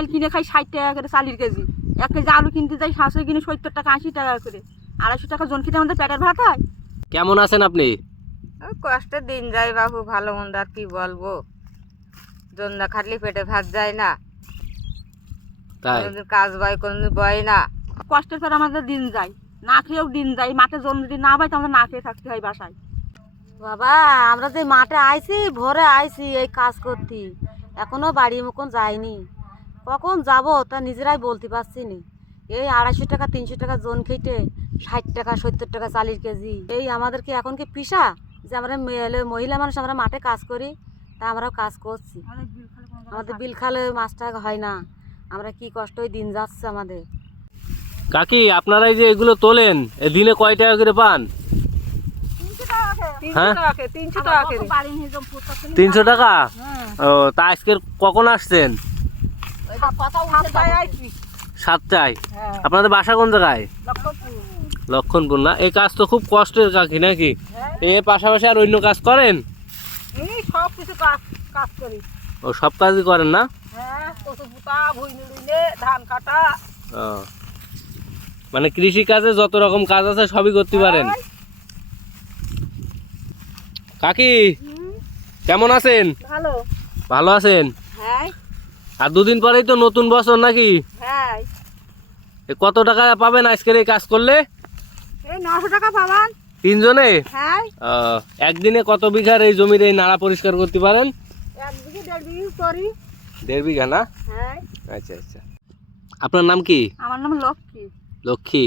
চাল কিনে খাই ষাট টাকা করে চালির কেজি। এক কেজি আলু কিনতে যাই সাতশো কিনে সত্তর টাকা আশি টাকা করে। আড়াইশো টাকা জন খেতে আমাদের পেটের ভাত হয়। কেমন আছেন আপনি? ওই কষ্টের দিন যায় বাবু ভালো মন্দ আর কি বলব। জন্দা খাটলি পেটে ভাত যায় না। তাই? কাজ বয় কোনোদিন বয় না। কষ্টের পর আমাদের দিন যায়। না খেয়েও দিন যায়। মাঠে জন যদি না পাই তো না খেয়ে থাকতে হয় বাসায়। বাবা আমরা যে মাঠে আইছি ভোরে আইছি এই কাজ করতে। এখনও বাড়ি মতন যাইনি। কখন যাব তা নিজেরাই বলতে পারছি নি। এই আড়াইশো টাকা তিনশো টাকা জোন খেটে ষাট টাকা সত্তর টাকা চালির কেজি। এই আমাদের কি এখন কি পিসা যে আমরা মহিলা মানুষ আমরা মাঠে কাজ করি তা আমরাও কাজ করছি। আমাদের বিল খালে মাছটা হয় না। আমরা কি কষ্টই দিন যাচ্ছে আমাদের। কাকি আপনারা এই যে এগুলো তোলেন এ দিনে কয় টাকা করে পান? হ্যাঁ? তিনশো টাকা তিনশো টাকা? ও তা আজকের কখন আসছেন? সাতটায় হ্যাঁ, আপনাদের বাসা কোন জায়গায়? লক্ষণপুর। না? এই কাজ তো খুব কষ্টের কাকি নাকি? হ্যাঁ। এর পাশাপাশি আর অন্য কাজ করেন? সব কিছু কাজ কাজ করি। ও সব কাজই করেন না? হ্যাঁ মানে কৃষি কাজে যত রকম কাজ আছে সবই করতে পারেন? কাকি কেমন আছেন? ভালো। ভালো আছেন? হ্যাঁ। আর দুদিন পরেই তো নতুন বছর নাকি? হ্যাঁ কত টাকা পাবেন আজকের এই কাজ করলে? এই নশো টাকা পাবান। তিনজনে? হ্যাঁ একদিনে কত বিঘার এই জমির এই নাড়া পরিষ্কার করতে পারেন? দেড় করি। দেড় বিঘা না? হ্যাঁ আচ্ছা আচ্ছা। আপনার নাম কি? আমার নাম লক্ষ্মী। লক্ষ্মী।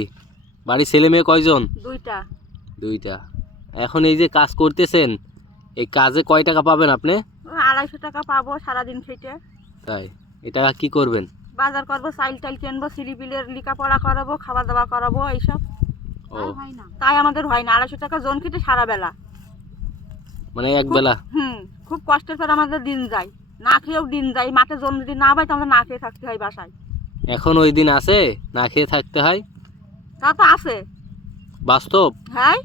বাড়ির ছেলে মেয়ে কয়জন? দুইটা। দুইটা। এখন এই যে কাজ করতেছেন এই কাজে কয় টাকা পাবেন আপনি? আড়াইশো টাকা পাবো সারাদিন খেটে। তাই? এই টাকা কি করবেন? বাজার করব চাইল টাইল কিনবো সিলিপিলের লেখাপড়া করাবো খাওয়া দাওয়া করাবো এইসব। ও। তাই আমাদের হয় না। আড়াইশো টাকা জন খেটে সারা বেলা। মানে এক বেলা? হুম খুব কষ্টের পর আমাদের দিন যায়। না খেয়েও দিন যায়। মাঠে জন যদি না পাই তো আমাদের না খেয়ে থাকতে হয় বাসায়। এখন ওই দিন আছে? না খেয়ে থাকতে হয়? তা তো আছে। বাস্তব? হ্যাঁ।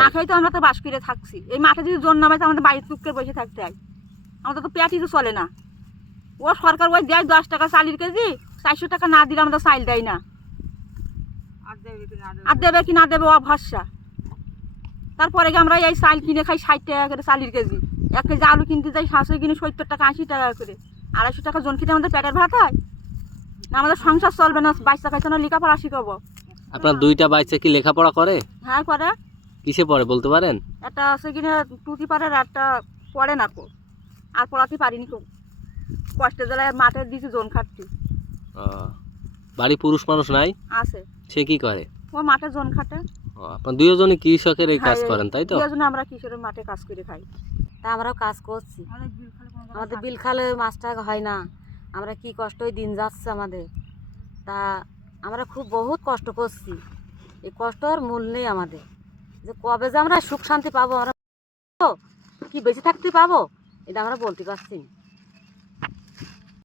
না খেয়ে তো আমরা তো বাস করে থাকছি। এই মাঠে যদি জন না পাই তো আমাদের বাড়ির টুককে বসে থাকতে হয়। আমাদের তো পেটই তো চলে না। ও সরকার ওই দেয় দশ টাকা চালির কেজি চারশো টাকা না দিলে আমাদের চাইল দেয় না। আর দেবে কি না দেবে? ও ভরসা। তারপরে গিয়ে আমরা এই চাল কিনে খাই ষাট টাকা করে চালির কেজি। এক কেজি আলু কিনতে যাই সাতশো কিনে সত্তর টাকা আশি টাকা করে। আড়াইশো টাকা জন খেতে আমাদের পেটের ভাত হয়? না আমাদের সংসার চলবে না বাচ্চা কাছে না লেখাপড়া শিখাবো। আপনার দুইটা বাচ্চা কি লেখাপড়া করে? হ্যাঁ করে। কিসে পড়ে বলতে পারেন? একটা আছে কিনা টুটি পারে আর একটা পড়ে না কো। আর পড়াতে পারিনি কো। কষ্টের জ্বালায় মাঠে দিয়েছি জোন খাটছি। ও, বাড়ি পুরুষ মানুষ নাই? আছে। সে কি করে? ও মাঠে জোন খাটে। ও, আপনার দুইজনে কৃষকের এই কাজ করেন তাই তো? দুজনে আমরা কিশোরের মাঠে কাজ করে খাই। তা আমরাও কাজ করছি। আমাদের বিল খালে মাছটা হয় না। আমরা কি কষ্টই দিন যাচ্ছে আমাদের। তা আমরা খুব বহুত কষ্ট করছি। এই কষ্টর মূল নেই আমাদের। যে কবে যে আমরা সুখ শান্তি পাবো আমরা কি বেঁচে থাকতে পাবো এটা আমরা বলতে পারছি না।